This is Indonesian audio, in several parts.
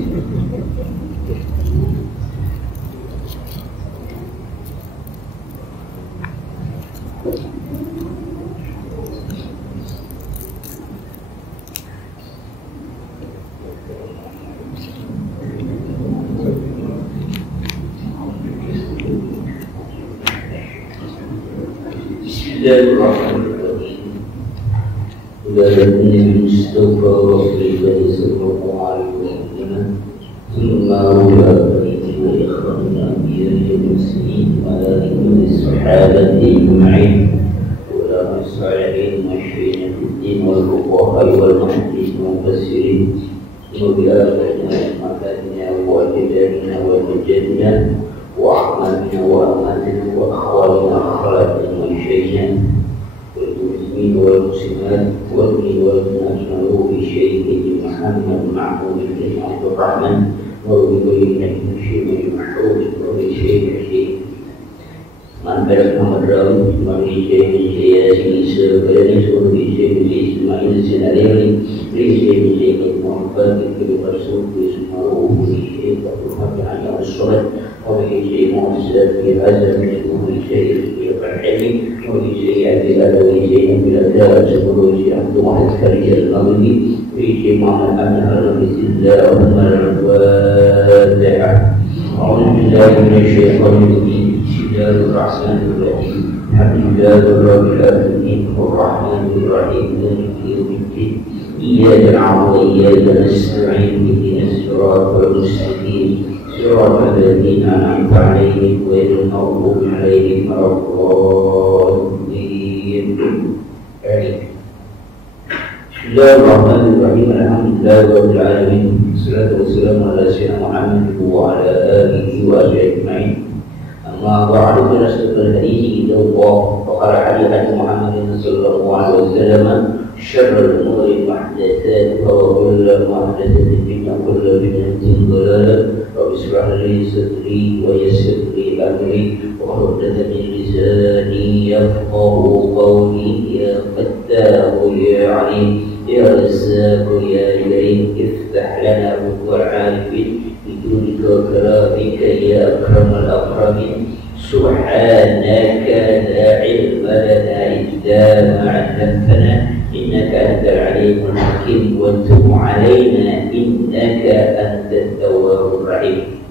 Bismillahirrahmanirrahim. Udaranya Mustafa Rasulullah sallallahu alaihi wasallam. Summa wa ikhwana ya muslimin wa alihi sahabati ajma'in. Ulama salihin masyayikh ad-din wal fuqaha wal muhaddithin wal mufassirin. Semoga makanya wajibnya wa wajibnya وأعمالنا وأماننا وأخوالنا وأخواتنا وشيخنا والمسلمين والمسلمات والمؤمنين والمؤمنات ونور شيخه محمد معمول بن عبد الرحمن وبكل شيء محروم وبشيء من بلغ محمد راوي وبشيء سياسي سبرني وبشيء إسماعيل سنالي بشيء محمد بن رسول اسمه وبشيء محمد عن الصلاة وبشيء مؤسسات في هذا من وبشيء في الحلم وبشيء اعتدال وبشيء بالأداء وبشيء عبد واحد خارج الأرض وبشيء محمد أمن بسم الله الرحمن الرحيم أعوذ بالله من الشيطان الرجيم بسم الله الرحمن الرحيم الحمد لله رب العالمين الرحمن الرحيم مالك يوم الدين إياك نعبد وإياك نستعين اهدنا الصراط المستقيم صراط الذين أنعمت عليهم غير المغضوب عليهم ولا الضالين. Bismillahirrahmanirrahim. Alhamdulillahi rabbil alamin. Wassalatu wassalamu ala sayyidina Muhammad wa ala alihi wa sahbihi ajma'in. Amma ba'du, fa asdaqul hadithi kitabullah wa qala hadith Muhammadin sallallahu alaihi wasallam syarrul umuri muhdatsatuha wa kullu muhdatsatin bid'ah wa kullu bid'atin dhalalah. Rabbi ishrah li sadri wa yassir li amri wa hlul 'uqdatam min lisani yafqahu qawli ya fattahu ya 'alim يا رزاق يا كريم افتح لنا أبواب العارفين بدونك وكرامك يا أكرم الأكرمين. سبحانك لا علم لنا إلا ما علمتنا إنك أنت العليم الحكيم وتب علينا إنك أنت التواب الرحيم.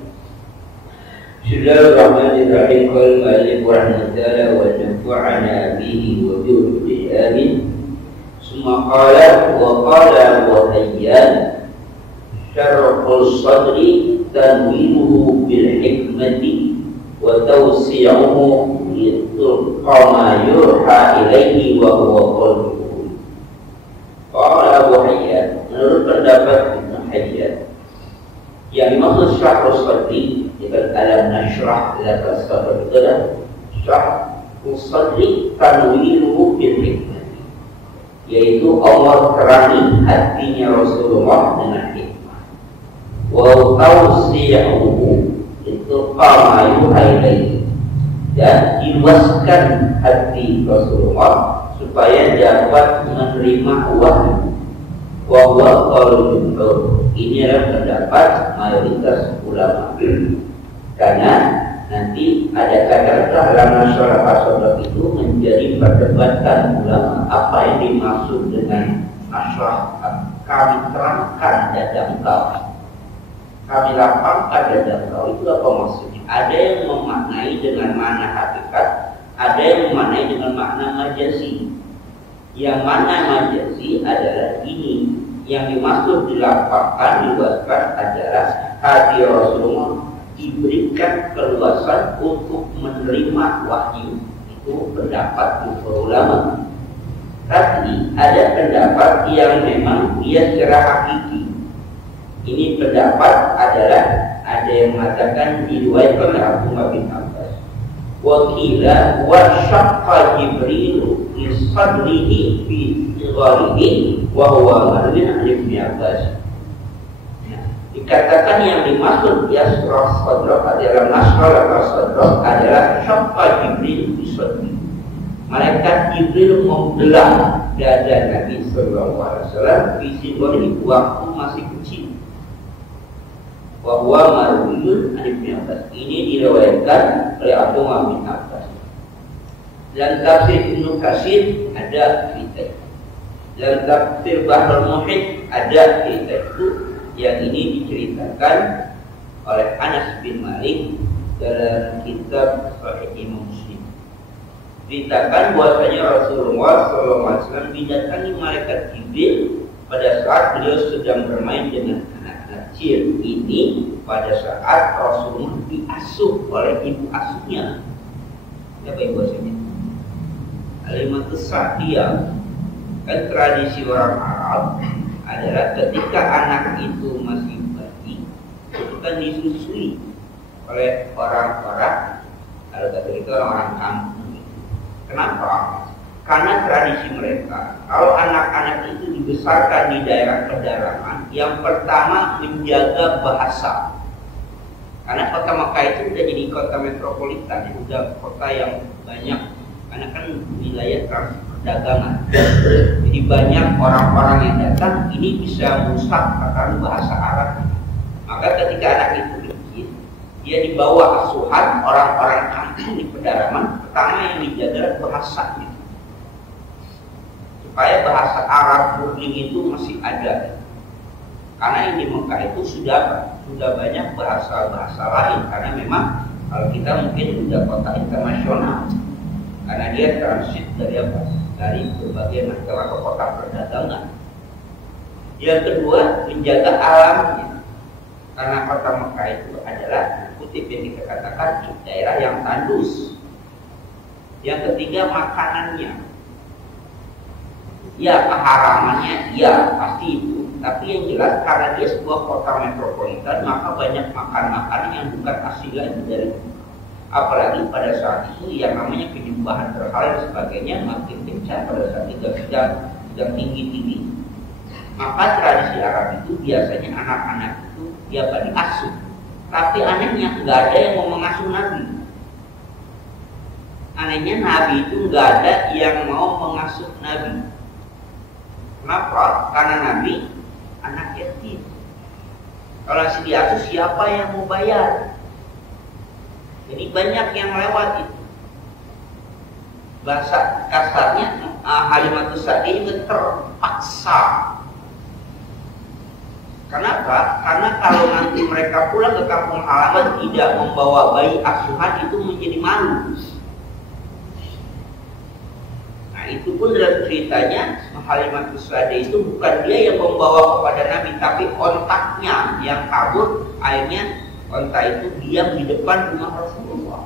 بسم الله الرحمن الرحيم. قال المؤلف رحمه الله ونفعنا به وبعلومه آمين. ثم قال وقال وهيان شرح الصدر تنويره بالحكمة وتوسيعه لتلقى ما يوحى إليه وهو قلبه. قال Abu Hayyan, menurut pendapat Ibnu Hayyan, yang dimaksud syarh sadri yaitu alam nashrah laka sadraka, syarh sadri tanwiruhu bil hikmah, yaitu Allah terangi hatinya Rasulullah dengan hikmah. Wa tawsi'uhu itu qama yuhailai, dan diluaskan hati Rasulullah supaya dapat menerima wahyu. Wa huwa qaulul jumhur, ini adalah pendapat mayoritas ulama. Karena nanti ada kata-kata lama syarah itu menjadi perdebatan ulama. Apa yang dimaksud dengan asyarah? Kami terangkan dada engkau, kami lapangkan dada engkau, itu apa maksudnya? Ada yang memaknai dengan makna hakikat, ada yang memaknai dengan makna majazi. Yang makna majazi adalah ini, yang dimaksud dilapangkan, diluaskan adalah hati Rasulullah diberikan keluasan untuk menerima wahyu. Itu pendapat ulama. Tapi ada pendapat yang memang dia secara hakiki. Ini pendapat adalah ada yang mengatakan diriwayatkan oleh Abdullah bin Abbas. Wa qila wa syaqqa Jibril li sadrihi fi ghalihi wa huwa marwin an Ibnu Abbas. Dikatakan yang dimaksud yasrah sadrak adalah nasrah sadrak adalah syaqqa Jibril fi sadri. Malaikat Jibril membelah dada Nabi sallallahu alaihi wasallam fi sidri waktu masih kecil. Wa huwa marwiyun an Ibnu Abbas. Ini diriwayatkan oleh Abdullah bin Abbas. Dalam tafsir Ibnu Katsir ada cerita. Dalam tafsir Bahrul Muhit ada cerita itu, yang ini diceritakan oleh Anas bin Malik dalam kitab Sahih Imam Muslim. Ceritakan bahwasanya Rasulullah SAW didatangi malaikat Jibril pada saat beliau sedang bermain dengan anak-anak kecil. Ini pada saat Rasulullah diasuh oleh ibu asuhnya. Siapa ibu asuhnya? Halimatus Sa'diyah. Kan tradisi orang Arab adalah ketika anak itu masih bayi, itu kan disusui oleh orang-orang, kalau kata itu orang-orang kampung. Kenapa? Karena tradisi mereka, kalau anak-anak itu dibesarkan di daerah pedalaman, yang pertama menjaga bahasa. Karena kota Makkah itu sudah jadi kota metropolitan, sudah kota yang banyak, karena kan wilayah perdagangan. Jadi banyak orang-orang yang datang, ini bisa merusak tatanan bahasa Arab. Maka ketika anak itu kecil, dia dibawa asuhan orang-orang kampung di pedalaman, pertama yang dijaga bahasanya, supaya bahasa Arab Muslim itu masih ada. Karena yang di Mekah itu sudah banyak bahasa-bahasa lain, karena memang kalau kita mungkin sudah kota internasional, karena dia transit dari berbagai negara ke kota perdagangan. Yang kedua, menjaga alamnya, karena kota Mekah itu adalah kutip yang kita katakan daerah yang tandus. Yang ketiga, makanannya. Ya, keharamannya, ya pasti itu. Tapi yang jelas karena dia sebuah kota metropolitan, maka banyak makan-makanan yang bukan asli lagi dari itu. Apalagi pada saat itu yang namanya penyembahan berhala dan sebagainya makin kencang pada saat itu sedang tinggi-tinggi. Maka tradisi Arab itu biasanya anak-anak itu dia diasuh. Tapi anehnya nggak ada yang mau mengasuh Nabi. Anehnya Nabi itu nggak ada yang mau mengasuh Nabi. Kenapa? Karena Nabi anak yatim. Kalau si diasuh siapa yang mau bayar? Jadi banyak yang lewat itu. Bahasa kasarnya Halimatus Sa'diyah itu terpaksa. Kenapa? Karena kalau nanti mereka pulang ke kampung halaman tidak membawa bayi asuhan itu menjadi malu. Nah itu pun dalam ceritanya Halimatus Sa'diyah itu bukan dia yang membawa kepada Nabi, tapi ontaknya yang kabur, akhirnya onta itu diam di depan rumah Rasulullah.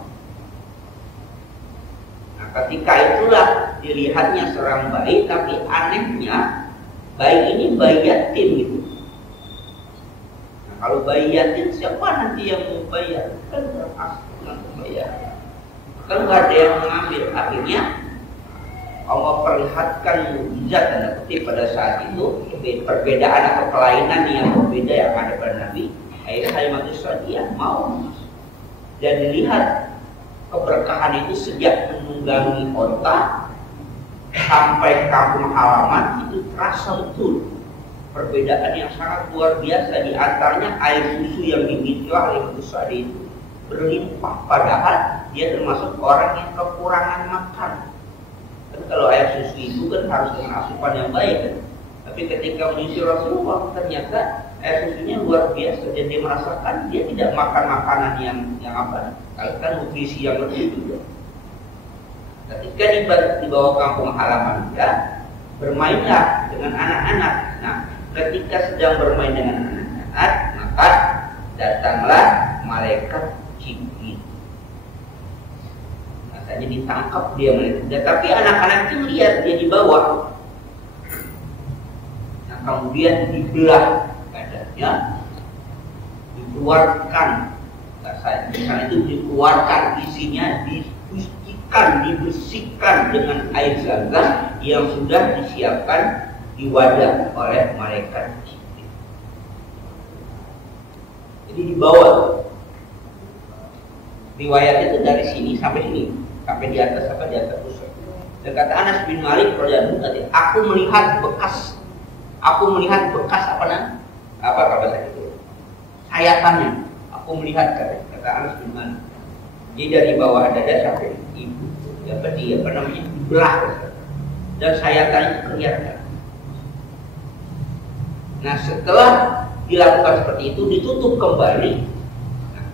Nah ketika itulah dilihatnya seorang bayi, tapi anehnya bayi ini bayi yatim gitu. Nah kalau bayi yatim siapa nanti yang mau bayar? Kan berasal bayar. Kan nggak ada yang mengambil. Akhirnya Allah perlihatkan mukjizat tanda kutip pada saat itu, perbedaan atau kelainan yang berbeda yang ada pada Nabi. Akhirnya Halimatus Sa'diyah mau, dan dilihat keberkahan itu sejak menunggangi onta sampai kampung halaman itu terasa betul perbedaan yang sangat luar biasa. Di antaranya air susu yang dimiliki Halimatus Sa'diyah itu berlimpah, padahal dia termasuk orang yang kekurangan makan. Kan kalau air susu itu kan harus dengan asupan yang baik kan? Tapi ketika menyusui Rasulullah ternyata air susunya luar biasa, dan dia merasakan dia tidak makan makanan yang apa? Kalau kan nutrisi yang lebih juga. Ketika dibawa kampung halaman dia bermainlah dengan anak-anak. Nah, ketika sedang bermain dengan anak-anak, maka datanglah malaikat Jibril. Katanya ditangkap dia malaikat. Tapi anak-anak itu lihat dia dibawa. Nah, kemudian dibelah dadanya, dikeluarkan, misalnya itu dikeluarkan isinya, disucikan, dibersihkan dengan air zam-zam yang sudah disiapkan di wadah oleh malaikat Jibril. Jadi dibawa. Riwayat itu dari sini sampai sini, sampai di atas pusat. Dan kata Anas bin Malik radhiyallahu anhu, aku melihat bekas apa bahasa itu? sayatannya. Aku melihat kata Anas bin Malik. Jadi dari bawah dada sampai ibu, dibelah, dan sayatannya kelihatan. Nah, setelah dilakukan seperti itu, ditutup kembali. Nah,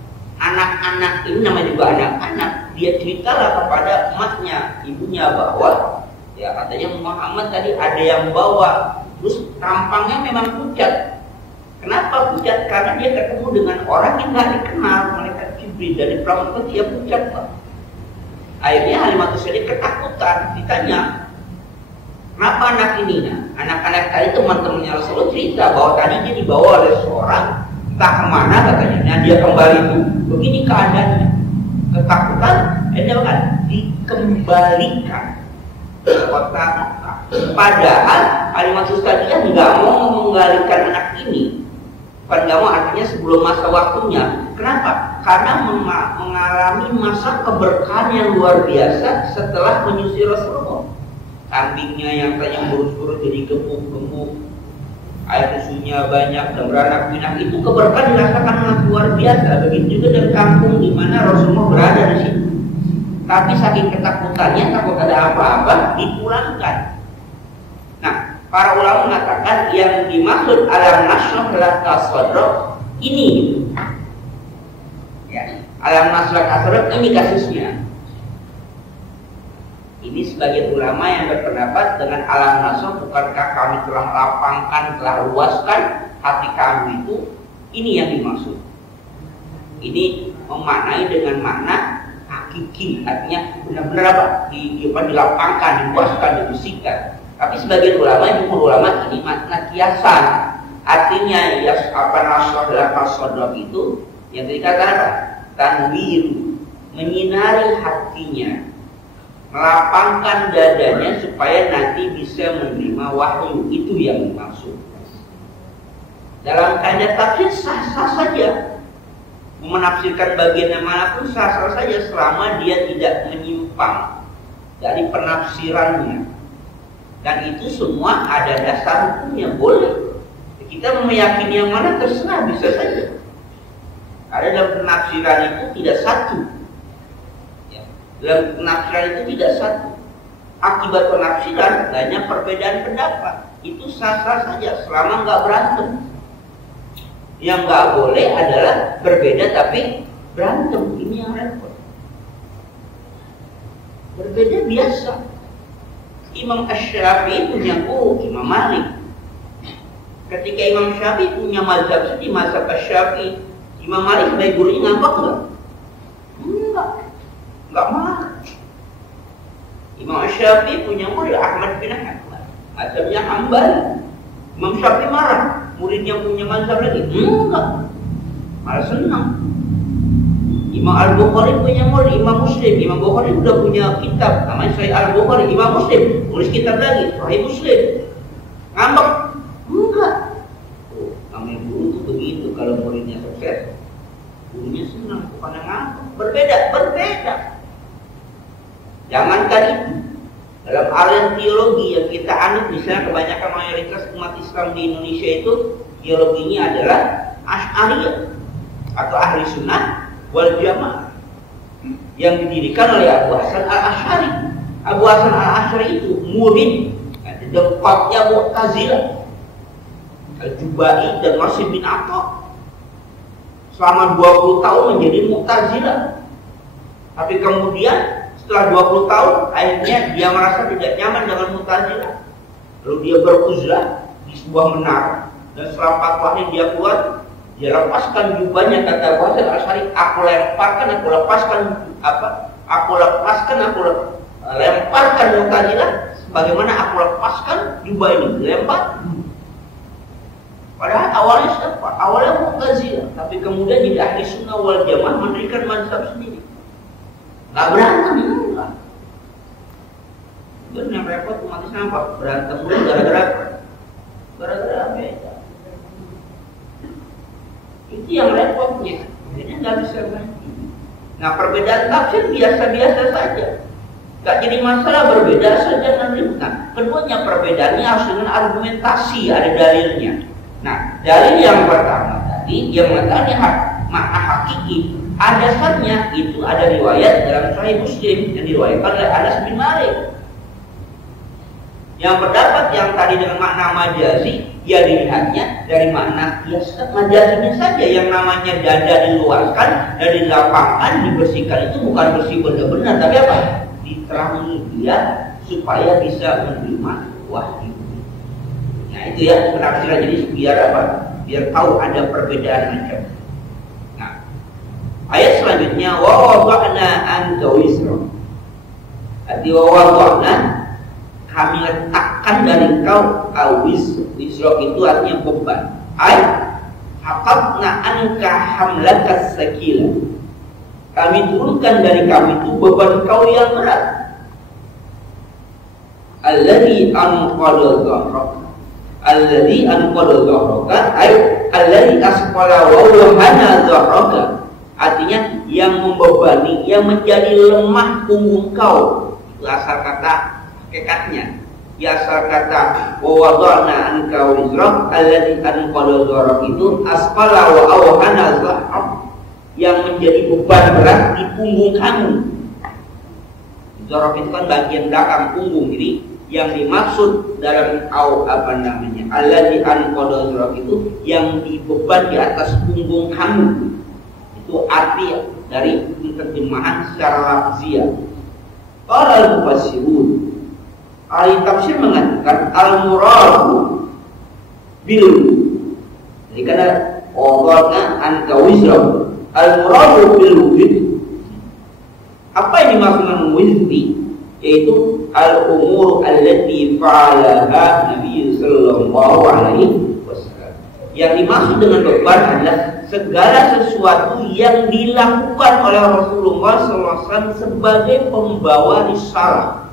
anak-anak ini namanya juga anak-anak, dia ceritalah kepada emaknya, ibunya, bahwa ya katanya Muhammad tadi ada yang bawa, terus tampangnya memang pucat. Kenapa pucat? Karena dia ketemu dengan orang yang nggak dikenal, malaikat Jibril, dari perahu dia pucat, Pak. Akhirnya Halimatus Sa'diyah ketakutan, ditanya, kenapa anak ini? Nah, anak-anak tadi teman-temannya Rasulullah cerita bahwa tadi dia dibawa oleh seorang, entah kemana katanya. Nah, dia kembali itu, begini keadaannya, ketakutan, kan dikembalikan ke kota Mekah. Padahal Halimatus Sa'diyah nggak mau menggalikan anak ini. Bukan nggak mau, artinya sebelum masa waktunya. Kenapa? Karena mengalami masa keberkahan yang luar biasa setelah menyusui Rasulullah. Kambingnya yang tadinya burus-burus jadi gemuk-gemuk, air susunya banyak dan beranak pinak, itu keberkahan dirasakan sangat luar biasa. Begitu juga dari kampung di mana Rasulullah berada di situ. Tapi saking ketakutannya, takut ada apa-apa, dipulangkan. Nah, para ulama mengatakan yang dimaksud alam nasrah laka sadrak ini gitu. Ya, alam nasrah sadrak ini kasusnya. Ini sebagian ulama yang berpendapat dengan alam nasrah, bukankah kami telah lapangkan, telah luaskan hati kami itu, ini yang dimaksud. Ini memaknai dengan makna hakiki, artinya benar-benar apa? Dilapangkan, diluaskan, dibersihkan. Tapi sebagian ulama ini makna kiasan, artinya ya apa nasrah dalam kasodok itu yang dikatakan apa? Tanwir, menyinari hatinya, melapangkan dadanya supaya nanti bisa menerima wahyu, itu yang dimaksud. Dalam kaidah tafsir sah-sah saja, menafsirkan bagian yang manapun sah-sah saja selama dia tidak menyimpang dari penafsirannya. Dan itu semua ada dasar hukumnya, boleh. Kita meyakini yang mana terserah, bisa saja. Karena dalam penafsiran itu tidak satu. Ya. Dalam penafsiran itu tidak satu. Akibat penafsiran banyak perbedaan pendapat. Itu sah-sah saja selama nggak berantem. Yang nggak boleh adalah berbeda tapi berantem. Ini yang repot. Berbeda biasa. Imam Asy-Syafi'i punya guru Imam Malik. Ketika Imam Syafi'i punya mazhab seperti mazhab Asy-Syafi'i, Imam Malik sebagai gurunya ngambek enggak? Enggak marah. Imam Asy-Syafi'i punya murid Ahmad bin Hanbal, mazhabnya Hambali. Imam Syafi'i marah, muridnya punya mazhab lagi, enggak, malah senang. Imam Al-Bukhari punya murid Imam Muslim. Imam Bukhari sudah punya kitab namanya Sahih Al-Bukhari. Imam Muslim tulis kitab lagi Sahih Muslim. Ngambek? Enggak. Namanya guru itu begitu, kalau muridnya sukses, gurunya senang, bukan ngambek. Berbeda. Jangankan itu, dalam aliran teologi yang kita anut, misalnya kebanyakan mayoritas umat Islam di Indonesia itu teologinya adalah Asy'ariyah atau ahli sunnah wal jamaah yang didirikan oleh Abu Hasan al-Asy'ari. Abu Hasan al-Asy'ari itu murid dekatnya Mu'tazilah, Al-Jubai dan Nasir bin Atha. Selama 20 tahun menjadi Mu'tazilah. Tapi kemudian setelah 20 tahun akhirnya dia merasa tidak nyaman dengan Mu'tazilah. Lalu dia beruzlah di sebuah menara, dan setelah fatwanya dia keluar, dia lepaskan jubahnya, kata Abu Hasan al-Asy'ari, aku lepaskan Mu'tazilah sebagaimana aku lepaskan jubah ini, dilempar. Padahal awalnya siapa? Awalnya Mu'tazilah, tapi kemudian jadi ahli sunnah wal jamaah, mendirikan mazhab sendiri. Nggak berantem, enggak. Itu yang repot umat Islam, apa? Berantem dulu gara-gara beda. Itu yang repotnya, akhirnya nggak bisa ganti. Nah, perbedaan tafsir biasa-biasa saja, nggak jadi masalah, berbeda saja nanti. Nah, keduanya perbedaannya harus dengan argumentasi, ada dalilnya. Nah, dalil yang pertama tadi Tapi dia mengatakan makna hakiki. Dasarnya itu ada riwayat dalam Sahih Muslim yang diriwayatkan oleh Anas bin Malik. Yang pendapat yang tadi dengan makna majazi, ya dilihatnya dari makna majazinya saja. Yang namanya dada diluaskan dan dilapangkan, dibersihkan itu bukan bersih benar-benar, tapi apa? Diterangi dia supaya bisa menerima wahyu. Nah itu ya penafsiran, jadi biar apa? Biar tahu ada perbedaan macam. Ayat selanjutnya wa wada'na anka wizra. Arti wa wada'na, kami letakkan dari engkau wizra itu artinya beban. Haqaqna anka hamlakas sakila. Kami turunkan dari kami itu beban kau yang berat. Alladhi anqadha dhahraka. Alladhi anqadha dhahraka ay alladhi asqala wa wahana dhahraka. Artinya yang membebani, yang menjadi lemah punggung kau. Itu asal kata hakikatnya. Ya asal kata wa wada'na anka wizrak alladzi anqadha dhahrak itu asqala wa awhana dhahrak, yang menjadi beban berat di punggung kamu. Dhahrak itu kan bagian belakang punggung. Jadi yang dimaksud dalam alladzi anqadha dhahrak itu yang dibeban di atas punggung kamu. Itu arti dari terjemahan secara lafziah. Para mufassirun, ahli tafsir mengatakan al-muradu bil, jadi karena wada'na anka wizra, al-muradu bil wizri. Apa yang dimaksud dengan wizri? Yaitu al-umur allati fa'alaha Nabi sallallahu alaihi wasallam. Yang dimaksud dengan beban adalah segala sesuatu yang dilakukan oleh Rasulullah SAW sebagai pembawa risalah.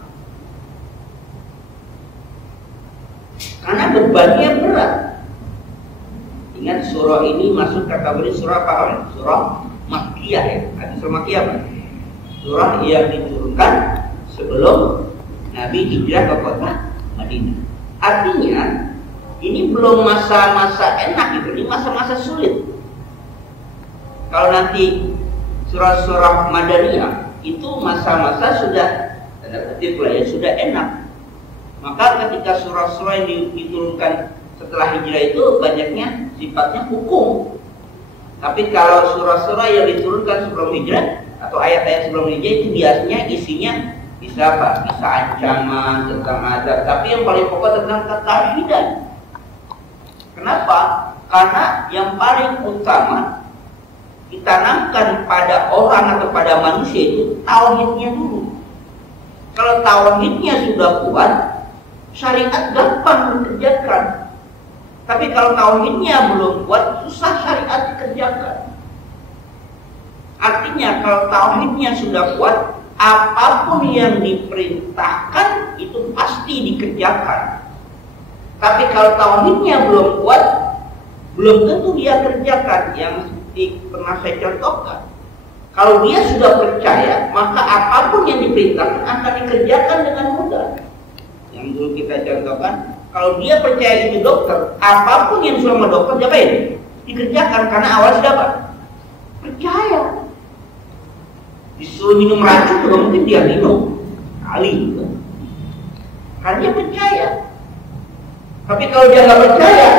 Karena bebannya berat. Ingat surah ini masuk kategori surah apa? Surah Makkiyah ya. Surah Makkiyah apa? Surah yang diturunkan sebelum Nabi hijrah ke kota Madinah. Artinya ini belum masa-masa enak gitu, ini masa-masa sulit. Kalau nanti surah-surah Madaniyah itu masa-masa sudah tanda kutip lah ya, sudah enak. Maka ketika surah-surah yang diturunkan setelah hijrah itu banyaknya sifatnya hukum. Tapi kalau surah-surah yang diturunkan sebelum hijrah atau ayat-ayat sebelum hijrah itu biasanya isinya bisa apa? Bisa ancaman tentang azab. Tapi yang paling pokok tentang ketauhidan. Kenapa? Karena yang paling utama ditanamkan pada orang atau pada manusia itu tauhidnya dulu. Kalau tauhidnya sudah kuat, syariat gampang dikerjakan. Tapi kalau tauhidnya belum kuat, susah syariat dikerjakan. Artinya kalau tauhidnya sudah kuat, apapun yang diperintahkan itu pasti dikerjakan. Tapi kalau tauhidnya belum kuat, belum tentu dia kerjakan. Yang pernah saya contohkan, kalau dia sudah percaya, maka apapun yang diperintahkan akan dikerjakan dengan mudah. Yang dulu kita contohkan, kalau dia percaya itu dokter, apapun yang disuruh sama dokter diapain? Dikerjakan, karena awal sudah apa? Percaya. Disuruh minum racun juga mungkin dia minum kali gitu. Karena dia percaya. Tapi kalau dia nggak percaya,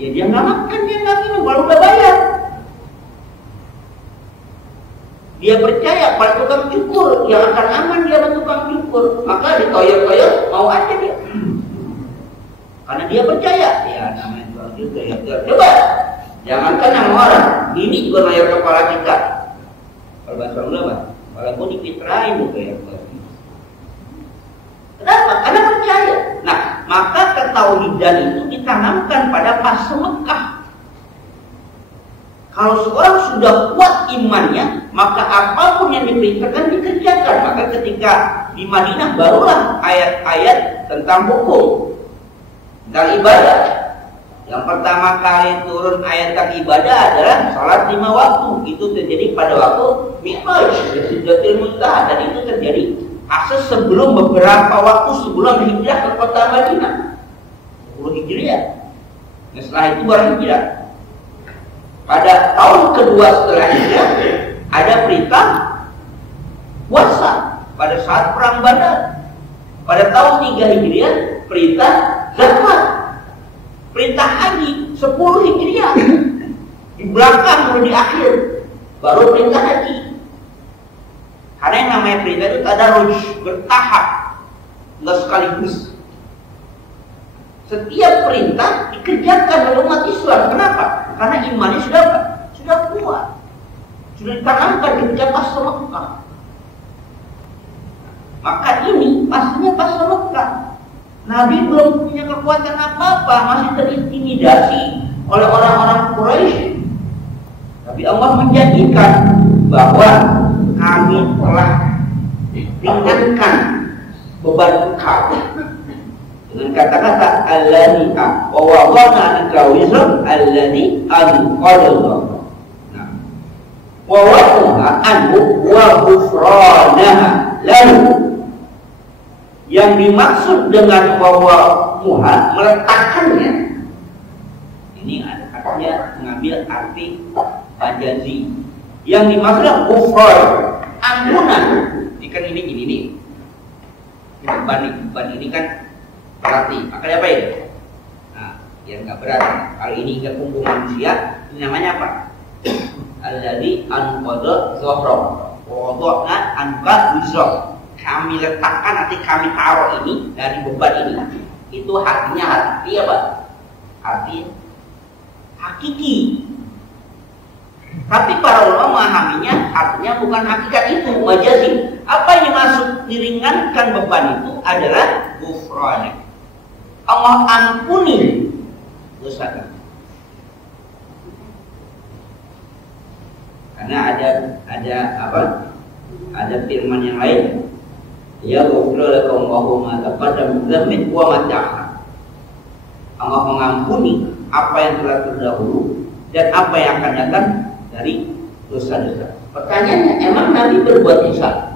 ya dia nggak makan, dia nggak minum, kalau udah bayar. Dia percaya pada tukang cukur, yang akan aman dia sama tukang cukur, maka ditoyor-toyor mau aja dia. Karena dia percaya, ya namanya tukang cukur ya. Coba, jangankan sama orang, ini juga noyor kepala kita. Kalau bahasa Sunda apa? Walaupun dipitrain tuh kayak kenapa? Karena percaya. Nah, maka ketauhidan itu ditanamkan pada fase Mekah. Kalau seorang sudah kuat imannya, maka apapun yang diperintahkan dikerjakan. Maka ketika di Madinah barulah ayat-ayat tentang hukum, tentang ibadah. Yang pertama kali turun ayat tentang ibadah adalah salat 5 waktu. Itu terjadi pada waktu Mi'raj, Sidratul Muntaha, dan itu terjadi akses sebelum beberapa waktu sebelum hijrah ke kota Madinah, 10 Hijriah. Nah, setelah itu baru hijrah. Pada tahun kedua setelah hijrah ada perintah puasa pada saat perang Badar. Pada tahun 3 Hijriah perintah zakat, perintah haji 10 Hijriah. Di belakang baru di akhir baru perintah haji. Karena yang namanya perintah itu tadarruj, bertahap, nggak sekaligus. Setiap perintah dikerjakan oleh umat Islam. Kenapa? Karena imannya sudah kuat, sudah ditanamkan ketika pas Mekah. Maka ini pastinya pas Mekah. Nabi belum punya kekuatan apa-apa, masih terintimidasi oleh orang-orang Quraisy. Tapi Allah menjanjikan bahwa kami telah ringankan beban kau dengan kata-kata alladzi wa wada'na anka wizra alladzi anqadha. Nah, wa wada'na anhu wa ghufranaha. Lalu yang dimaksud dengan bahwa muha meletakkannya ini artinya mengambil arti majazi. Yang dimaksud ghufran, ampunan. Ikan ini gini nih. Beban ini kan berarti. Makanya apa ini? Nah, yang nggak berat. Kalau ini ke punggung manusia, ini namanya apa? Alladzi anqadha dhahra. Wada'na anka wizra. Kami letakkan, nanti kami taruh ini dari beban ini. Itu artinya arti apa? Arti hakiki. Tapi para ulama memahaminya artinya bukan hakikat itu, majazi. Apa yang dimaksud diringankan beban itu adalah ghufran. Allah ampuni dosa kamu. Karena ada apa? Ada firman yang lain. Ya ghufra lakum wa ma taqaddama min dzambik wa ma ta'akhkhar. Allah mengampuni apa yang telah terdahulu dan apa yang akan datang dari dosa-dosa. Pertanyaannya, emang Nabi berbuat dosa?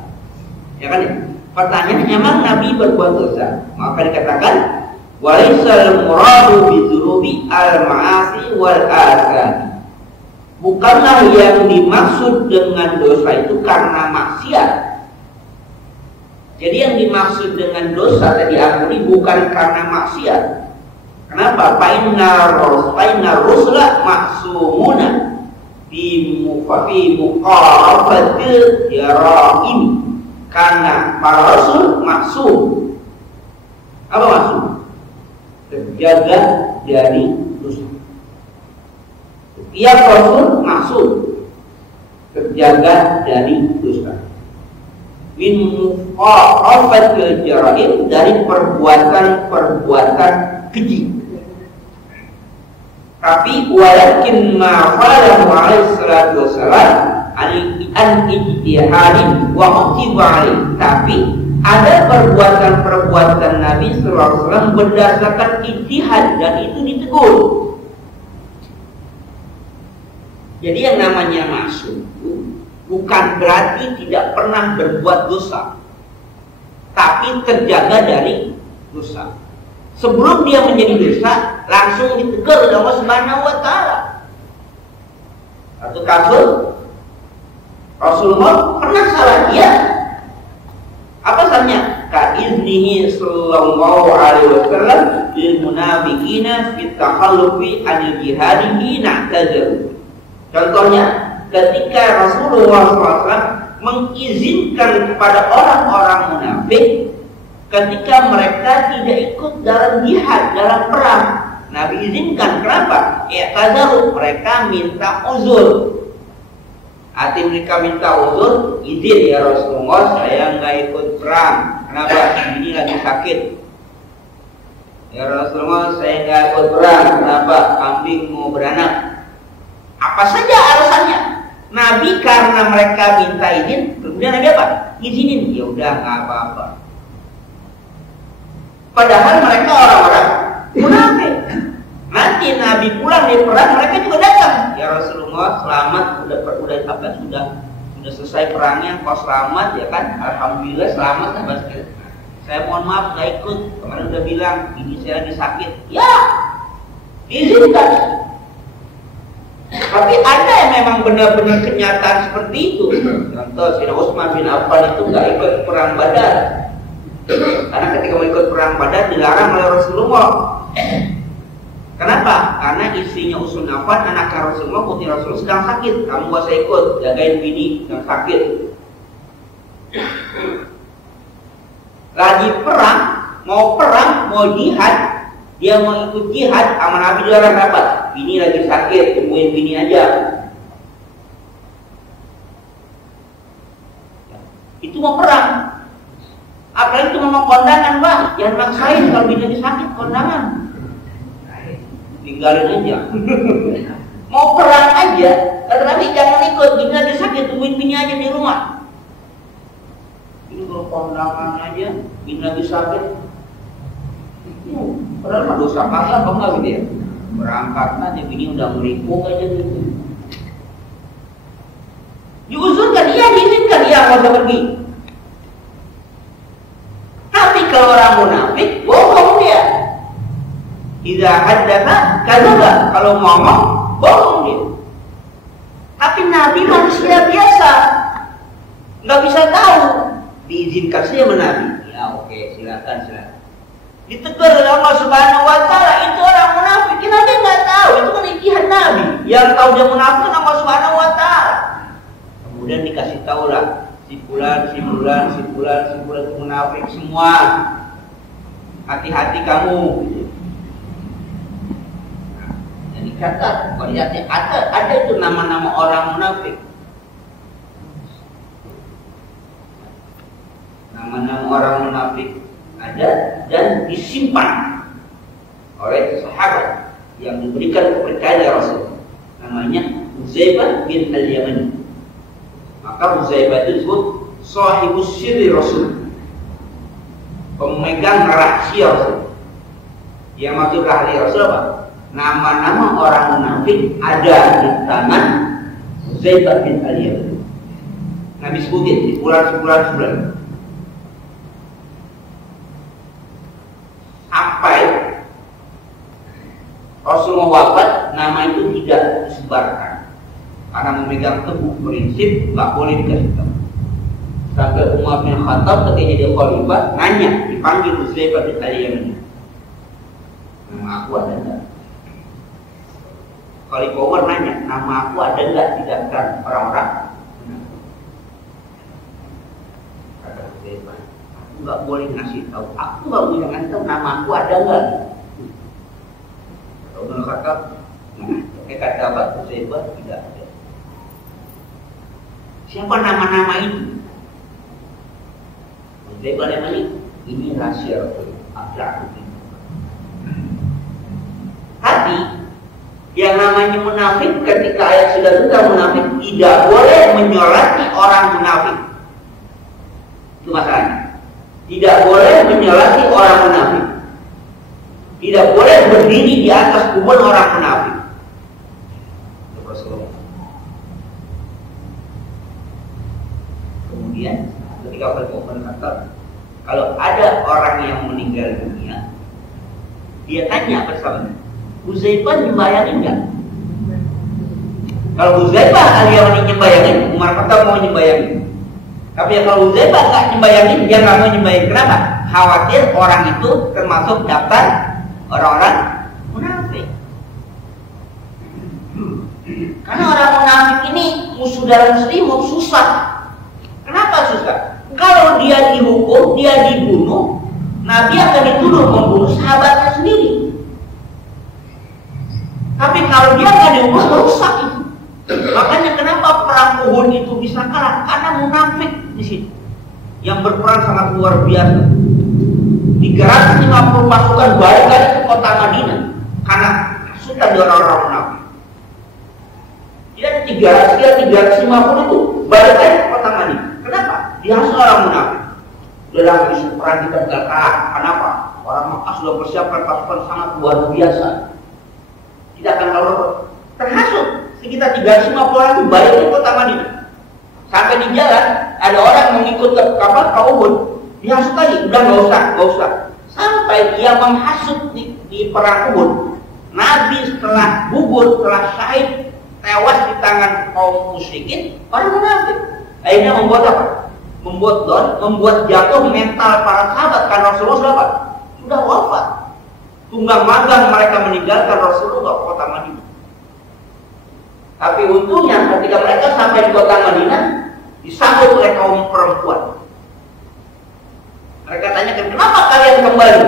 Ya kan ya? Pertanyaannya, emang Nabi berbuat dosa? Maka dikatakan walaisal muradu bidzunubi al-ma'asi wal asami. Bukanlah yang dimaksud dengan dosa itu karena maksiat. Jadi yang dimaksud dengan dosa tadi diampuni bukan karena maksiat. Kenapa? Fa'inna rusula maksumuna fi muqarafatil jara'im. Karena para rasul maksum. Apa maksum? Terjaga dari dosa. Setiap rasul maksum, terjaga dari dosa. Min muqarafatil jara'im, dari perbuatan-perbuatan keji. Tapi walakin ma falahu alaihi salatu wassalam an ijtihadin wa mutiba'in. Tapi ada perbuatan-perbuatan Nabi sallallahu alaihi wasallam berdasarkan ijtihad dan itu ditegur. Jadi yang namanya maksum bukan berarti tidak pernah berbuat dosa, tapi terjaga dari dosa. Sebelum dia menjadi dosa, langsung ditegur oleh Allah Subhanahu wa Ta'ala. Satu kasus, Rasulullah pernah salah dia. Apa salahnya? Ka'iznihi sallallahu alaihi wasallam lil munafiqina fit takhallufi anil jihadi hina tajaru. Contohnya, ketika Rasulullah SAW mengizinkan kepada orang-orang munafik ketika mereka tidak ikut dalam jihad, dalam perang, Nabi izinkan. Kenapa? I'tazaru, mereka minta uzur. Hati mereka minta uzur, izin ya Rasulullah, saya nggak ikut perang. Kenapa? Ini lagi sakit. Ya Rasulullah, saya nggak ikut perang. Kenapa? Kambing mau beranak. Apa saja alasannya. Nabi karena mereka minta izin, kemudian Nabi apa? Izinin. Ya udah, nggak apa-apa. Padahal mereka orang-orang munafik. Nanti Nabi pulang dari perang, mereka juga datang. Ya Rasulullah, selamat, sudah selesai perangnya, kau selamat ya kan? Alhamdulillah selamat. Saya mohon maaf nggak ikut. Kemarin udah bilang, ini saya lagi sakit. Ya, izinkan. Tapi ada yang memang benar-benar kenyataan seperti itu. Contoh, Sayyidina Utsman bin Affan itu nggak ikut perang Badar. Karena ketika mau ikut perang Badar dilarang oleh Rasulullah. Kenapa? Karena istrinya Utsman bin Affan, anak Rasulullah, putri Rasulullah sedang sakit. Kamu gak usah ikut, jagain bini yang sakit. Lagi perang, mau jihad, dia mau ikut jihad, sama Nabi dilarang apa? Bini lagi sakit, tungguin bini aja. Itu mau perang. Apalagi itu memang kondangan, Pak. Jangan maksain kalau bini lagi sakit, kondangan. Tinggalin aja. Mau perang aja, kata Nabi jangan ikut, bini lagi sakit, tungguin bini aja di rumah. Ini kalau kondangan aja, bini lagi sakit. Padahal mah dosa kasar apa enggak gitu ya? Berangkat aja, bini udah merikuk aja gitu. Diusulkan, iya diizinkan, iya nggak usah pergi. Tapi kalau orang munafik, bohong dia. Idza haddatsa kadzaba, kalau ngomong bohong dia. Tapi Nabi manusia biasa, nggak bisa tahu. Diizinkan saja sama Nabi. Ya oke, silakan. Ditegur oleh Allah Subhanahu wa taala, itu orang munafik. Nabi nggak tahu, itu kan ijtihad Nabi. Yang tahu dia munafik kan Allah Subhanahu wa taala. Kemudian dikasih tahu lah, si fulan itu munafik semua. Hati-hati kamu. Jadi kata, kalau lihatnya ada itu nama-nama orang munafik. Nama-nama orang munafik ada dan disimpan oleh sahabat yang diberikan kepercayaan oleh Rasul. Namanya Huzaifah bin Al-Yamani. Maka Huzaifah itu disebut sahibus sirri Rasul, pemegang rahasia Rasul. Yang maksud rahasia Rasul apa? Nama-nama orang munafik ada di tangan Huzaifah bin Al-Yamani. Nabi sebutin di bulan-bulan. Sampai Rasulullah wafat, nama itu tidak disebarkan karena memegang teguh prinsip nggak boleh dikasih tahu. Sampai Umar bin Khattab ketika jadi khalifah nanya, dipanggil Huzaifah bin Al-Yamani, nama aku ada nggak? Khalifah Umar nanya, nama aku ada nggak di daftar orang-orang? Kata Huzaifah, nggak boleh ngasih tahu. Aku nggak boleh ngasih tahu nama aku ada nggak. Umar Khattab, kata apa? Huzaifah tidak ada. Siapa nama-nama itu? Huzaifah namanya ini rahasia Rasul. Tapi yang namanya munafik, ketika ayat sudah tentang munafik, tidak boleh menyolati orang munafik. Itu masalahnya. Tidak boleh menyolati orang munafik. Tidak boleh berdiri di atas kubur orang munafik. Kemudian ketika Umar kata, kalau ada orang yang meninggal dunia, dia tanya bersama, Huzaifah nyembayangin nggak? Kalau Huzaifah Al-Yamani nyembayangin, Umar kata mau nyembayangin. Tapi ya kalau Huzaifah nggak nyembayangin, dia nggak mau nyembayangin. Kenapa? Khawatir orang itu termasuk daftar orang-orang munafik. Karena orang munafik ini musuh dalam selimut, susah. Kenapa susah? Kalau dia dihukum, dia dibunuh, Nabi akan dituduh membunuh sahabatnya sendiri. Tapi kalau dia nggak dihukum, rusak itu. Makanya kenapa perang Uhud itu bisa kalah? Karena munafik di sini yang berperan sangat luar biasa. 350 pasukan balik lagi ke kota Madinah karena hasutan dari orang-orang munafik. Dan 350 itu balik lagi ke kota Madinah. Kenapa? Dihasut orang munafik. Dalam isu perang kita gagal kalah. Kenapa? Orang Makkah sudah persiapkan pasukan sangat luar biasa. Tidak akan kalau terhasut sekitar 350 orang itu balik ke kota Madinah. Sampai di jalan ada orang mengikut kapal ke Uhud, dihasut lagi, udah nggak usah. Sampai dia menghasut di perang Uhud. Nabi setelah gugur, setelah syahid, tewas di tangan kaum musyrikin, orang munafik. Akhirnya membuat apa? Membuat down, membuat jatuh mental para sahabat karena Rasulullah sudah apa? Sudah wafat. Tunggang magang mereka meninggalkan Rasulullah ke kota Madinah. Tapi untungnya ketika mereka sampai di kota Madinah, disambut oleh kaum perempuan. Mereka tanyakan, kenapa kalian kembali?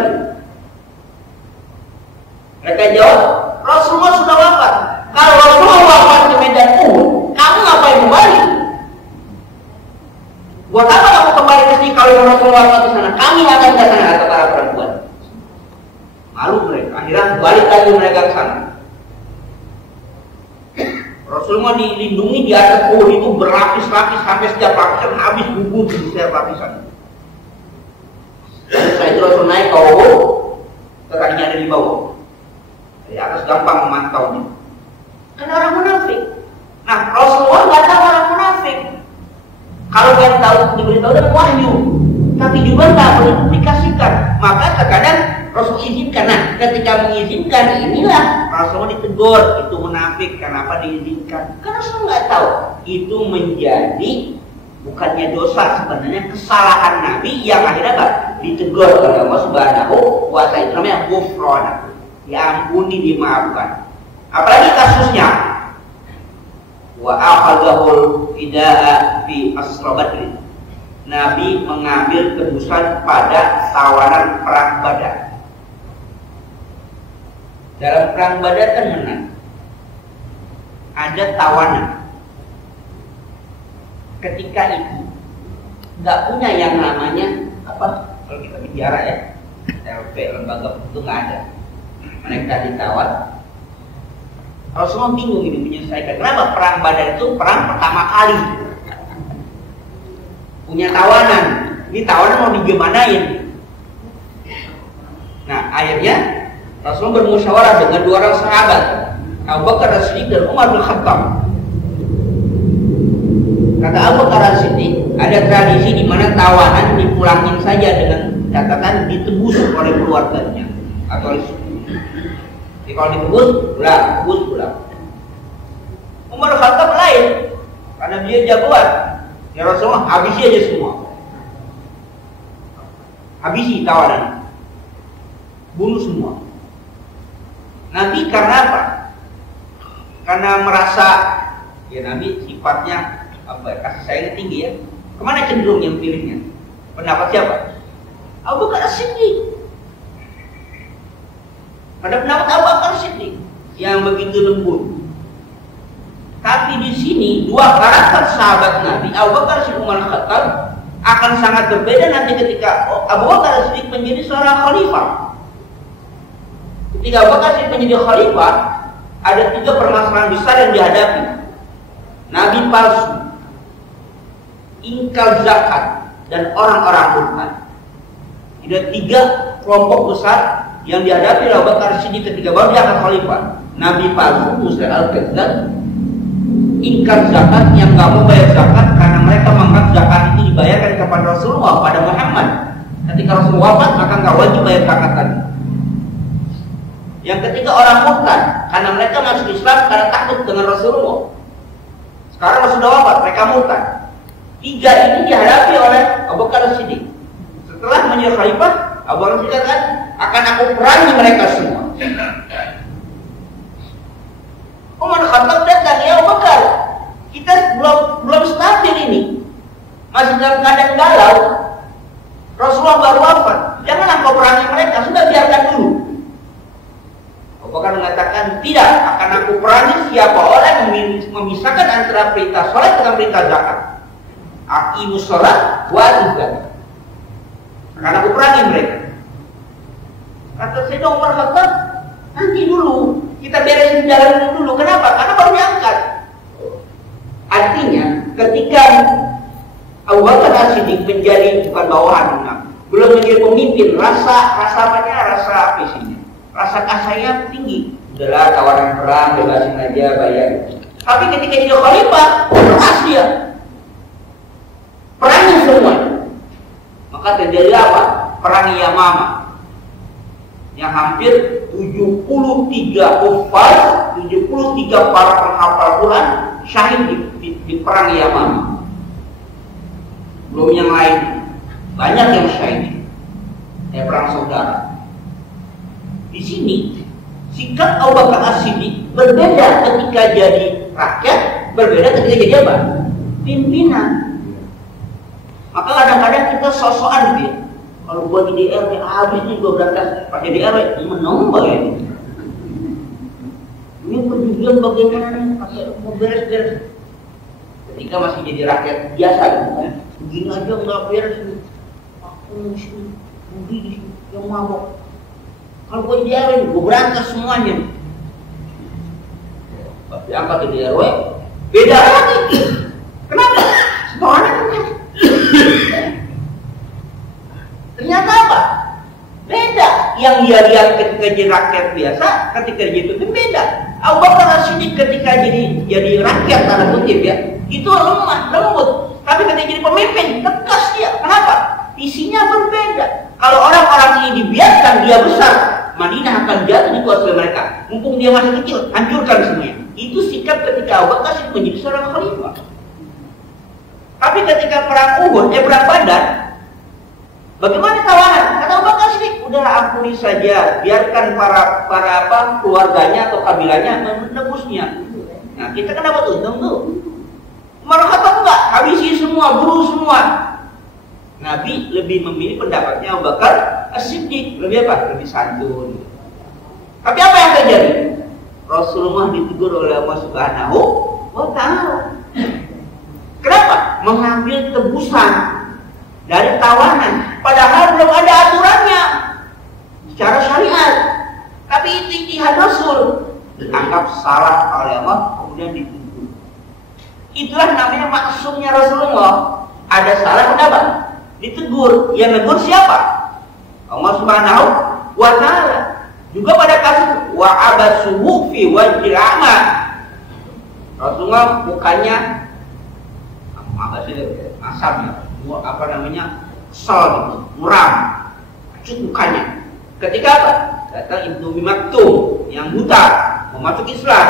Mereka jawab, Rasulullah sudah wafat. Kalau Rasulullah wafat di medan Uhud, kamu ngapain kembali? Buat apa kamu kembali ke sini kalau Rasulullah wafat di sana? Kami akan ke sana, kata para perempuan. Malu mereka. Akhirnya balik lagi mereka ke sana. Rasulullah dilindungi di atas Uhud itu berlapis-lapis sampai setiap lapisan habis gugur di setiap lapisan. Setelah itu Rasul naik ke Uhud, kakinya ada di bawah. Dari atas gampang memantaunya. Kan orang munafik. Nah, Rasulullah nggak tahu orang munafik. Kalau yang tahu diberitahu dengan wahyu, tapi juga nggak boleh dipublikasikan. Maka terkadang Rasul izinkan. Nah, ketika mengizinkan inilah Rasulullah ditegur, itu munafik. Kenapa diizinkan? Karena Rasul nggak tahu. Itu menjadi bukannya dosa, sebenarnya kesalahan Nabi yang akhirnya apa? Ditegur oleh Allah Subhanahu wa Ta'ala. Itu namanya ghufran. Diampuni, dimaafkan. Apalagi kasusnya wa akhadhul fidaa fi asra Badr. Nabi mengambil tebusan pada tawanan perang Badar. Dalam perang Badar kan menang. Ada tawanan. Ketika itu nggak punya yang namanya apa? Kalau kita bicara ya, LP, lembaga itu nggak ada. Mereka ditawar. Rasulullah bingung ini menyelesaikan. Kenapa perang Badar itu perang pertama kali? Punya tawanan. Ini tawanan mau digimanain? Nah, akhirnya Rasulullah bermusyawarah dengan dua orang sahabat, Abu Bakar As-Siddiq dan Umar bin Khattab. Kata Abu Bakar As-Siddiq, ada tradisi di mana tawanan dipulangin saja dengan catatan ditebus oleh keluarganya atau oleh suku. Jadi kalau ditebus, pulang. Umar bin Khattab lain, karena dia jagoan. Ya Rasulullah, habisi aja semua. Habisi tawanan. Bunuh semua. Nabi karena apa? Karena merasa ya Nabi sifatnya apa? Kasih sayangnya tinggi ya. Kemana cenderung yang pilihnya? Pendapat siapa? Abu Bakar As-Siddiq. Pada pendapat Abu Bakar As-Siddiq yang begitu lembut. Tapi di sini dua karakter sahabat Nabi, Abu Bakar As-Siddiq, Umar bin Khattab, akan sangat berbeda nanti ketika Abu Bakar As-Siddiq menjadi seorang khalifah. Ketika Abu Bakar As-Siddiq menjadi khalifah, ada tiga permasalahan besar yang dihadapi. Nabi palsu, ingkar zakat, dan orang-orang murtad. Ada tiga kelompok besar yang dihadapi oleh Abu Bakar As-Siddiq ketika baru dia akan khalifah. Nabi palsu, Musa al-Kadzdzab, ingkar zakat yang nggak mau bayar zakat karena mereka menganggap zakat itu dibayarkan kepada Rasulullah, pada Muhammad. Ketika Rasulullah wafat maka nggak wajib bayar zakat tadi. Yang ketiga orang murtad karena mereka masuk Islam karena takut dengan Rasulullah. Sekarang sudah wafat mereka murtad. Tiga ini dihadapi oleh Abu Bakar As-Siddiq. Setelah menjadi khalifah, Abu Bakar As-Siddiq katakan, akan aku perangi mereka semua. Umar bin Khattab datang, ya Abu Bakar, kita belum stabil ini, masih dalam keadaan galau. Rasulullah baru wafat, janganlah kau perangi mereka, sudah biarkan dulu. Abu Bakar mengatakan, tidak, akan aku perangi siapa orang yang memisahkan antara perintah sholat dengan perintah zakat. Aqimus sholat wa atuz zakat. Akan aku perangi mereka. Kata Sayyidina Umar bin Khattab, nanti dulu, kita beresin jalan dulu. Kenapa? Karena baru diangkat. Artinya, ketika Abu Bakar As-Siddiq menjadi bukan bawahan, belum menjadi pemimpin, rasa apa isinya? Rasa kasarnya tinggi. Udahlah, tawaran perang, bebasin aja, bayar. Tapi ketika jadi khalifah, keras dia. Perangi semua. Maka terjadi apa? Perang Yamamah. Yang hampir 73 kufar 73 para penghafal Quran syahid di perang Yamamah. Belum yang lain, banyak yang syahid. Perang saudara. Di sini sikap Abu Bakar As-Siddiq berbeda ketika jadi rakyat, berbeda ketika jadi apa? Pimpinan. Maka kadang-kadang kita sosokan gitu ya. Kalau gua di DRW habis nih gua berangkat pakai DRW, menambah ya. Ini perjudian bagaimana nih pakai mau beres-beres. Ketika masih jadi rakyat biasa gitu kan. Begini aja nggak beres nih. Aku mesti budi di sini yang mabok. Kalau gua di DRW, gua berangkat semuanya. Diangkat di DRW, beda lagi. Kenapa? Setorannya kan. Ternyata apa? Beda. Yang dia lihat ketika jadi rakyat biasa, ketika jadi pemimpin beda. Abu Bakar As-Siddiq ketika jadi rakyat tanda kutip ya, itu lemah, lembut. Tapi ketika jadi pemimpin, tegas dia. Kenapa? Visinya berbeda. Kalau orang-orang ini dibiarkan dia besar, Madinah akan jatuh dikuasai mereka. Mumpung dia masih kecil, hancurkan semuanya. Itu sikap ketika Abu Bakar As-Siddiq menjadi seorang khalifah. Tapi ketika perang Uhud, perang Badar, bagaimana tawanan? Kata Abu Bakar As-Siddiq, udahlah ampuni saja, biarkan para keluarganya atau kabilahnya menebusnya. Nah, kita kenapa untung tuh? Umar kata enggak, habisi semua, bunuh semua. Nabi lebih memilih pendapatnya Abu Bakar As-Siddiq, lebih apa? Lebih santun. Tapi apa yang terjadi? Rasulullah ditegur oleh Allah Subhanahu wa Ta'ala. Kenapa? Mengambil tebusan dari tawanan, padahal belum ada aturannya secara syariat. Tapi itu ijtihad Rasul, dianggap salah oleh Allah, kemudian ditegur. Itulah namanya maksumnya Rasulullah. Ada salah, kenapa? Ditegur. Yang negur siapa? Allah Subhanahu wa Ta'ala. Juga pada kasus wa abasuhu fi wajhil a'ma. Rasulullah mukanya asam ya, apa namanya, kesel gitu, muram, cut mukanya. Ketika apa? Datang Ibnu Ummi Maktum yang buta mau masuk Islam.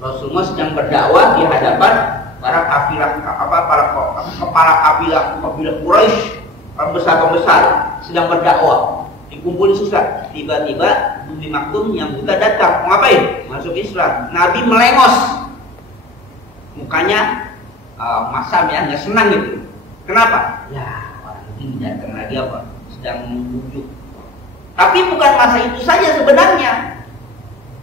Rasulullah sedang berdakwah di hadapan para kafilah, para kepala kabilah Quraisy, pembesar sedang berdakwah, dikumpulin susah. Tiba-tiba Ibnu Ummi Maktum yang buta datang, mau ngapain? Masuk Islam. Nabi melengos, mukanya masam ya, nggak senang gitu. Kenapa? Ya orang ini datang lagi apa? Sedang membujuk. Tapi bukan masa itu saja sebenarnya.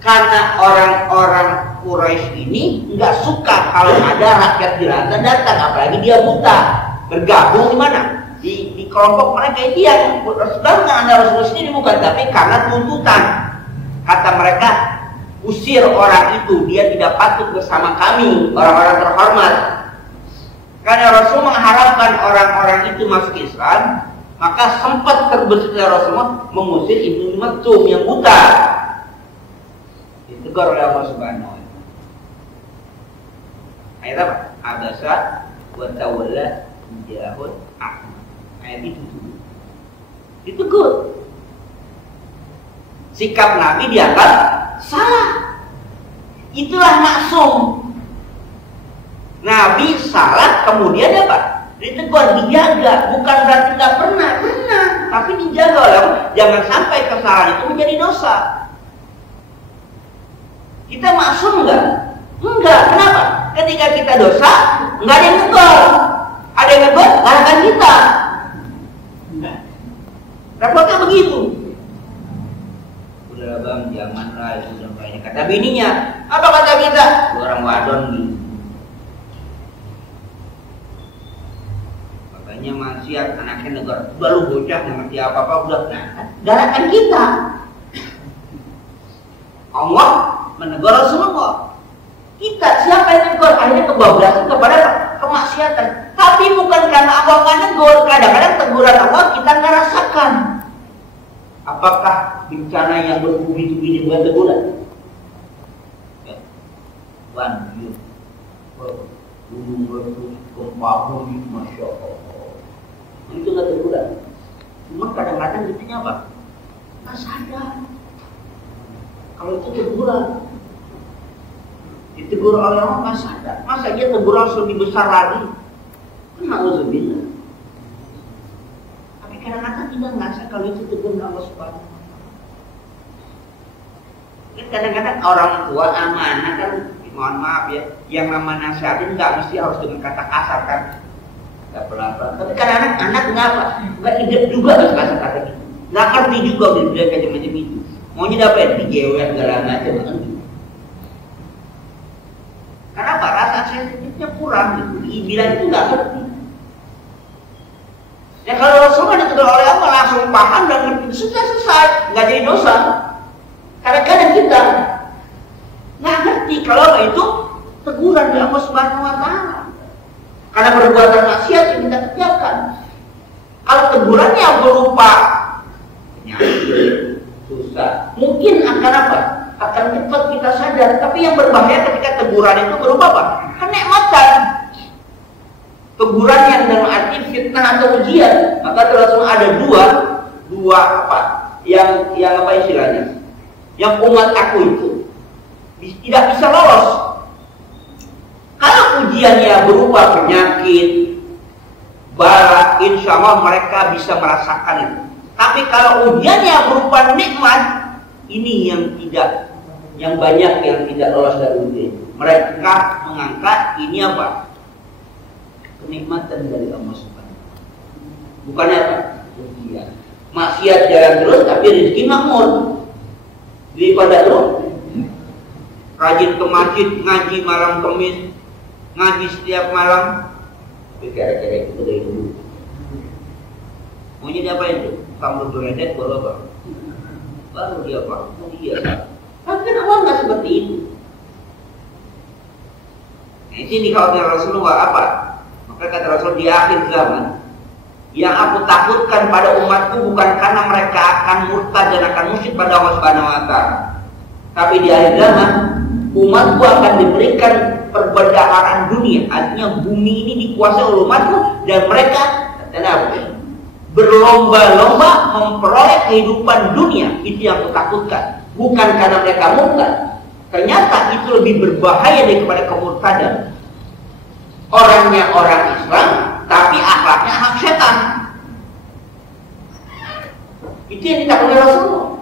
Karena orang-orang Quraisy ini nggak suka kalau ada rakyat jelata datang, apalagi dia buta. Bergabung di mana? Di kelompok mereka itu yang sedangkan ada Rasulullah sendiri bukan, tapi karena tuntutan. Kata mereka, usir orang itu, dia tidak patut bersama kami, orang-orang terhormat. Karena Rasul mengharapkan orang-orang itu masuk Islam, maka sempat terbesit Rasulullah mengusir Ibnu Ummi Maktum yang buta. Ditegur oleh Allah Subhanahu wa Ta'ala. Ayat apa? Abasa wa tawalla ja'ahul a'ma. Ayat itu ditegur. Sikap Nabi dianggap salah. Itulah maksum. Nabi salah, kemudian apa? Ditegur, dijaga. Bukan berarti nggak pernah, tapi dijaga oleh Allah. Jangan sampai kesalahan itu menjadi dosa. Kita maksum nggak? Enggak. Kenapa? Ketika kita dosa, nggak ada yang negur. Ada yang negur, salahkan kita. Repotnya begitu. Udah bang, janganlah itu sampai ini. Kata bininya, apa kata kita? Orang wadon gitu. Makanya maksiat, anaknya negur. Udah lu bocah, nggak ngerti apa-apa, udah. Nah, galakan kita. Allah menegur Rasulullah. Kita siapa yang negur? Akhirnya kebablasan kepada kemaksiatan. Tapi bukan karena Allah nggak negur. Kadang-kadang teguran Allah kita nggak rasakan. Apakah bencana yang bertubi-tubi bukan teguran? Ya. Banjir, gunung meletus, gempa bumi, masya Allah. Itu nggak teguran. Cuma kadang-kadang itunya apa? Nggak sadar. Kalau itu teguran, ditegur oleh Allah nggak sadar. Masa dia teguran lebih besar lagi? Na'udzubillah. Tapi kadang-kadang kita ngerasa kalau itu teguran Allah Subhanahu wa Ta'ala. Kadang-kadang orang tua amanah kan, mohon maaf ya, yang nama nasihatin nggak mesti harus dengan kata kasar kan, nggak pelan-pelan. Tapi kadang-kadang anak kenapa? Nggak hidup juga kata-kata gitu, nggak ngerti juga udah kayak macam itu. Maunya dapat digewet segala macam kan? Kenapa? Rasa sensitifnya kurang gitu. Dibilang itu nggak ngerti. Ya kalau Rasulullah ditegur oleh Allah langsung paham dan ngerti, sudah selesai, nggak jadi dosa. Kadang-kadang kita nggak ngerti kalau itu teguran dari Allah Subhanahu wa Ta'ala. Karena perbuatan maksiat yang kita kerjakan. Kalau tegurannya berupa penyakit, susah, mungkin akan apa? Akan cepat kita sadar. Tapi yang berbahaya ketika teguran itu berupa apa? Kenikmatan. Teguran yang dalam arti fitnah atau ujian. Maka terus ada dua apa? Yang apa istilahnya? Yang umat aku itu tidak bisa lolos. Kalau ujiannya berupa penyakit, bala, insya Allah mereka bisa merasakan itu. Tapi kalau ujiannya berupa nikmat, ini yang banyak yang tidak lolos dari ujian. Mereka mengangkat ini apa? Kenikmatan dari Allah Subhanahu. Bukannya apa? Ujian. Maksiat jalan terus, tapi rezeki makmur. Daripada lo rajin ke masjid, ngaji malam Kamis, ngaji setiap malam, kira-kira itu dari dulu. Maunya diapain tuh? Kamu beredek baru apa? Baru dia apa? Oh iya. Tapi kan Allah nggak seperti itu. Nah, ini kalau Rasulullah apa? Maka kata Rasul di akhir zaman, yang aku takutkan pada umatku bukan karena mereka akan murtad dan akan musyrik pada Allah Subhanahu wa Ta'ala. Tapi di akhir zaman, umatku akan diberikan perbendaharaan dunia. Artinya bumi ini dikuasai oleh umatku dan mereka berlomba-lomba memperoleh kehidupan dunia. Itu yang aku takutkan. Bukan karena mereka murtad. Ternyata itu lebih berbahaya daripada kemurtadan. Orangnya orang Islam, tapi akhlaknya akhlak setan. Itu yang ditakutkan Rasulullah.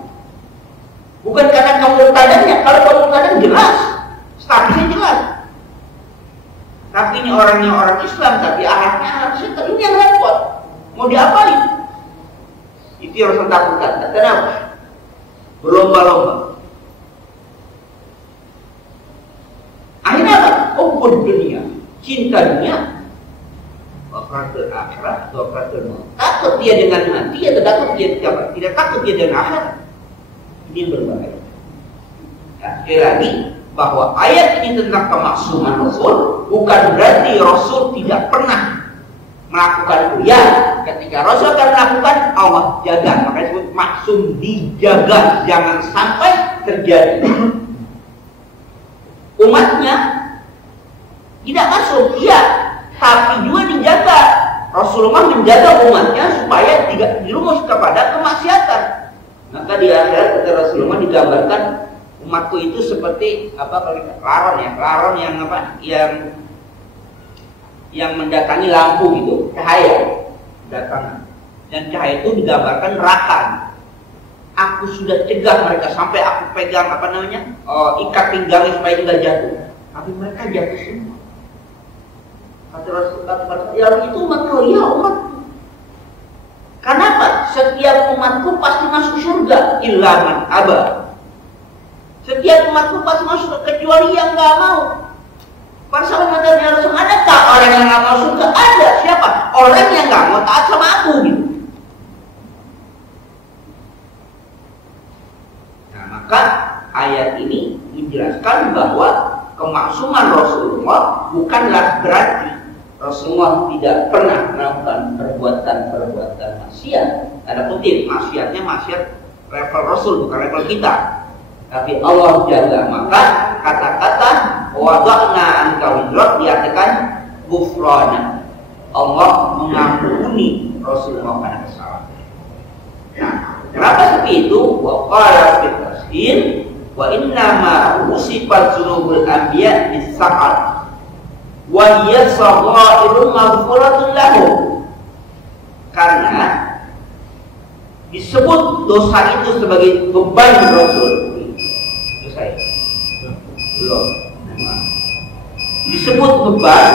Bukan karena kemurtadannya. Kalau kemurtadan jelas, statusnya jelas. Tapi ini orangnya orang Islam, tapi akhlaknya akhlak setan. Ini yang repot. Mau diapain? Itu yang Rasul takutkan. Kenapa? Berlomba-lomba. Akhirnya apa? Hubbud dunia, cinta dunia. Waqatul akhirat, waqatul maut. Takut dia dengan mati atau takut dia tidak takut dia dengan akhirat. Ini yang berbahaya. Ya, sekali lagi bahwa ayat ini tentang kemaksuman Rasul bukan berarti Rasul tidak pernah melakukan itu. Ya, ketika Rasul akan melakukan, Allah jaga. Makanya disebut maksum, dijaga, jangan sampai terjadi. Umatnya tidak masuk, iya, tapi juga dijaga. Rasulullah menjaga umatnya supaya tidak jerumus kepada kemaksiatan. Maka di akhirat kata Rasulullah digambarkan umatku itu seperti apa? Laron ya, laron yang apa? Yang mendatangi lampu gitu, cahaya datangan. Dan cahaya itu digambarkan neraka. Aku sudah cegah mereka sampai aku pegang apa namanya? Ikat pinggangnya supaya tidak jatuh. Tapi mereka jatuh semua. Kata Rasulullah, ya itu umatku, ya umatku. Kenapa? Setiap umatku pasti masuk surga, illa man aba. Setiap umatku pasti masuk surga kecuali yang nggak mau. Para sahabat dari Rasul, adakah orang yang nggak mau surga? Ada. Siapa? Orang yang nggak mau taat sama aku gitu. Nah, maka ayat ini menjelaskan bahwa kemaksuman Rasulullah bukanlah berarti Rasulullah tidak pernah melakukan perbuatan maksiat. Ada kutip, maksiatnya maksiat level Rasul, bukan level kita. Tapi Allah jaga. Maka kata-kata wada'na anka wizrak diartikan ghufrana. Allah mengampuni Rasulullah karena kesalahan. Nah, kenapa seperti itu? Wa qala fi tafsir Wa innama usifat dzunubul anbiya bis-saqat wa hiya saghairun maghfuratun lahum. Karena disebut dosa itu sebagai beban Rasul. Itu saya. Belum. Disebut beban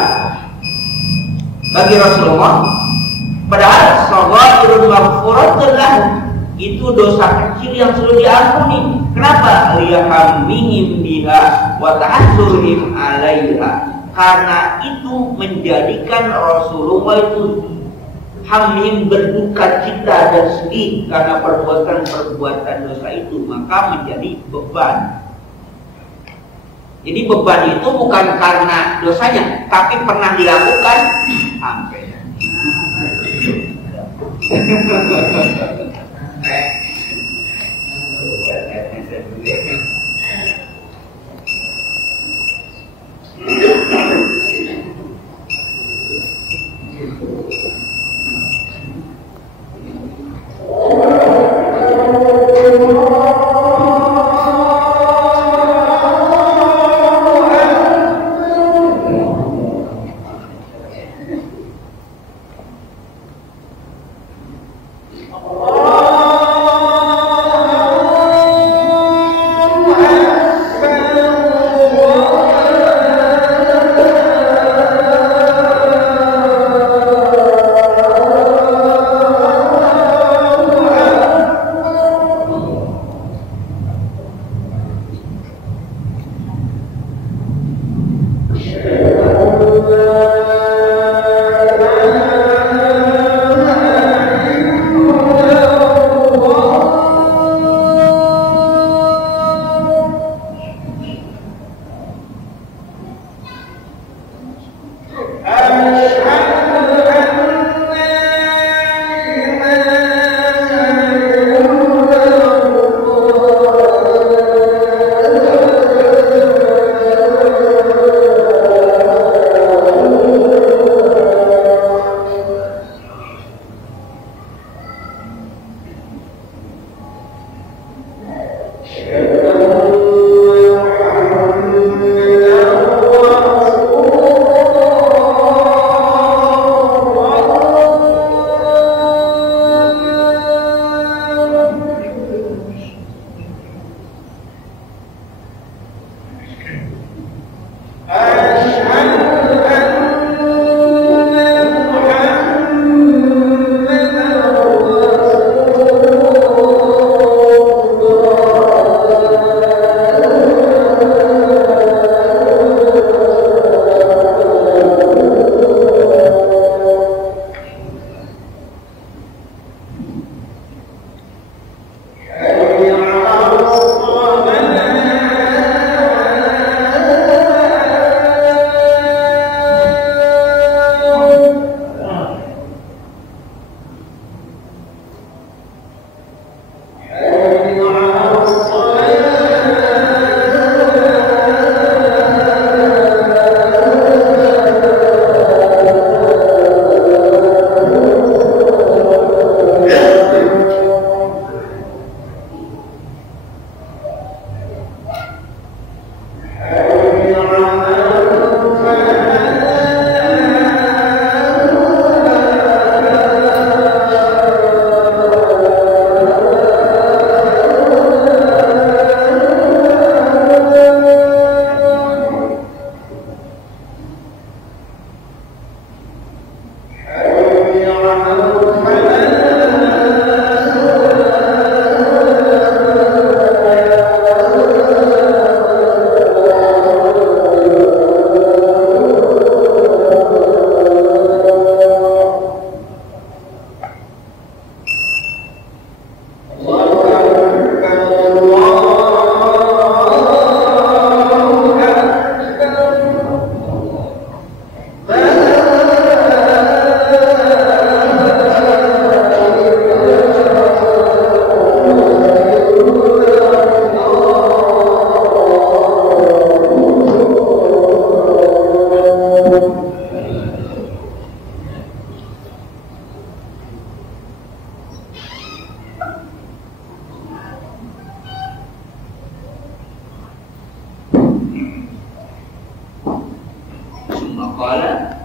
bagi Rasulullah, padahal saghairun maghfuratun lahum, itu dosa kecil yang sudah diampuni. Kenapa? Lihamihim biha wa ta'assurihim 'alaiha. Karena itu menjadikan Rasulullah itu hamim, berduka cita dan sedih karena perbuatan-perbuatan dosa itu, maka menjadi beban. Jadi beban itu bukan karena dosanya, tapi pernah dilakukan sampai. Allah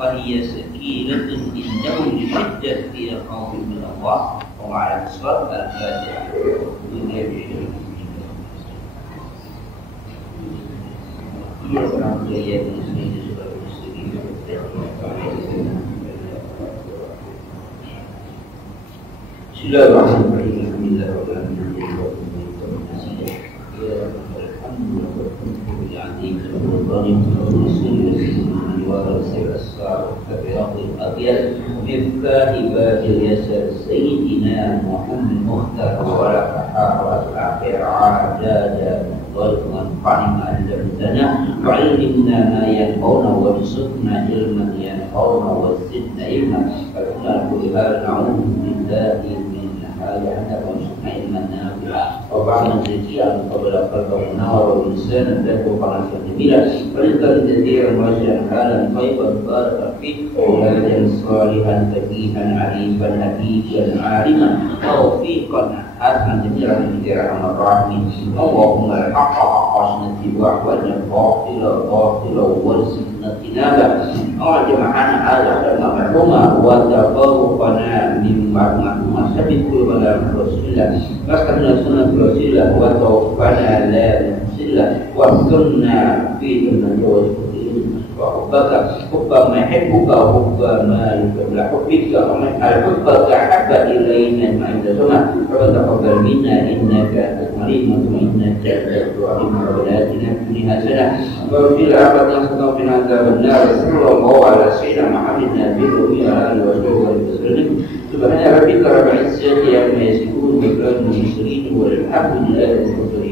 فهي سكينة عندهم لشدة الخوف من الله وعلى الصلاة الفاتحة. Bismillahirrahmanirrahim. مفتاح باب اليسر سيدنا محمد مختار ورفعه الآخر عداد والمن فهم علمتنا وعلمنا ما ينفعنا وارزقنا علما ينفعنا وزدنا علما فكنا كل هذا نعوذ بالله من حالنا وارزقنا علما نافعا وبعنا زكيا قبل قلبه نار ولسانا له قناة جميلة ولذا كثيرا واجعا حالا طيبا باركا فيه وولدا صالحا فقيها عريفا حقيقا عالما توفيقا حسنا جميعا من الرحمن الرحيم اللهم الحق حق اتباعه والباطل باطلا وارزقنا اجتنابه وجمعنا على مرحوما وتفوقنا من معلومة ثبت قلوبنا برسول الله واستقنا سنة رسول الله وتوفنا لا نفسله واذكرنا في جنة وحبك حب ما يحبك وحب ما يحب حبك ومن حبك أحب إلينا ما عند سمع فتقبل منا إنك أنت العليم وإنك أنت العليم ربنا آتنا في الدنيا حسنة وفي الآخرة حسنة وقنا عذاب النار صلى الله على سيدنا محمد النبي وعلى آله وصحبه وسلم سبحان ربك رب العزة عما يصفون وسلام على المرسلين والحمد لله رب العالمين.